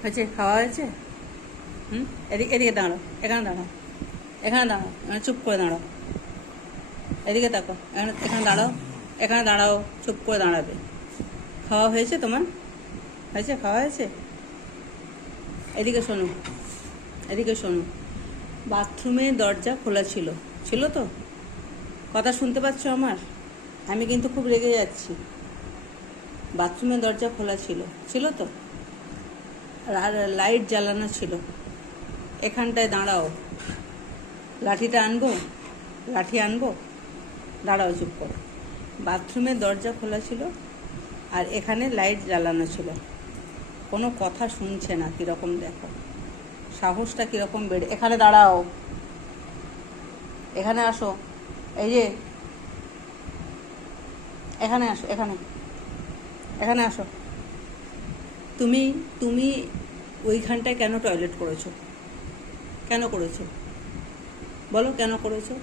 হয়েছে? খাওয়া হয়েছে? হুম, এদিকে এদিকে দাঁড়াও, এখানে দাঁড়াও, এখানে দাঁড়াও, চুপ করে দাঁড়াও, এদিকে তাকো, এখানে এখানে দাঁড়াও, এখানে দাঁড়াও, চুপ করে দাঁড়াবে। খাওয়া হয়েছে তোমার? হয়েছে? খাওয়া হয়েছে? এদিকে শোনো, এদিকে শোনো। বাথরুমের দরজা খোলা ছিল, ছিল তো? কথা শুনতে পাচ্ছ আমার? আমি কিন্তু খুব রেগে যাচ্ছি। বাথরুমের দরজা খোলা ছিল, ছিল তো? আর লাইট জ্বালানো ছিল। এখানটায় দাঁড়াও। লাঠিটা আনবো? লাঠি আনবো? দাঁড়াও, চুপ করো। বাথরুমের দরজা খোলা ছিল আর এখানে লাইট জ্বালানো ছিল। কোনো কথা শুনছে না, কীরকম দেখো, সাহসটা কীরকম বেড়ে। এখানে দাঁড়াও, এখানে আসো, এই যে এখানে আসো, এখানে, এখানে আসো। তুমি তুমি ওইখানটায় কেন টয়লেট করেছো? কেন করেছো? বলো, কেন করেছো?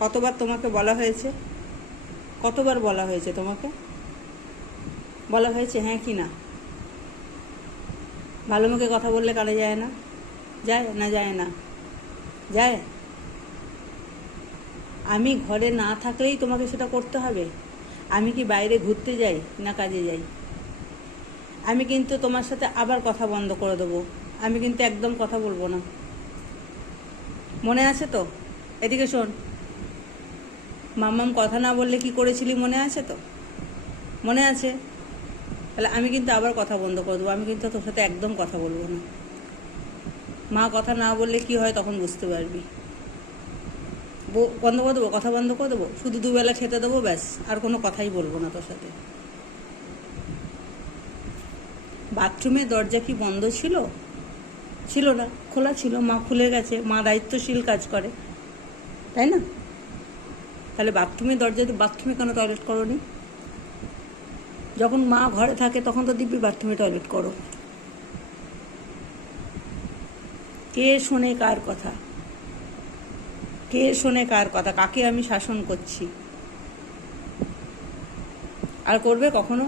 কতবার তোমাকে বলা হয়েছে? কতবার বলা হয়েছে তোমাকে? বলা হয়েছে হ্যাঁ কি না? ভালো মুখে কথা বললে কানে যায় না? যায় না? যায় না? যায়? আমি ঘরে না থাকলেই তোমাকে সেটা করতে হবে? আমি কি বাইরে ঘুরতে যাই না কাজে যাই? আমি কিন্তু তোমার সাথে আবার কথা বন্ধ করে দেবো। আমি কিন্তু একদম কথা বলবো না। মনে আছে তো? এদিকে শোন, মাম্মাম কথা না বললে কি করেছিলি মনে আছে তো? মনে আছে? তাহলে আমি কিন্তু আবার কথা বন্ধ করে দেবো। আমি কিন্তু তোর সাথে একদম কথা বলবো না। মা কথা না বললে কি হয় তখন বুঝতে পারবি। বন্ধ করে দেবো, কথা বন্ধ করে দেবো, শুধু দুবেলা খেতে দেবো, ব্যাস, আর কোনো কথাই বলবো না তোর সাথে। বাথরুমের দরজা কি বন্ধ ছিল? ছিল না, খোলা ছিল। মা খুলে গেছে, মা দায়িত্বশীল কাজ করে, তাই না? তাহলে বাথরুমের দরজা, বাথরুমে কেন টয়লেট করো নি? যখন মা ঘরে থাকে তখন তো দিব্যি বাথরুমে টয়লেট করো। কে শোনে কার কথা? কে শোনে কার কথা? কাকে আমি শাসন করছি? আর করবে কখনো?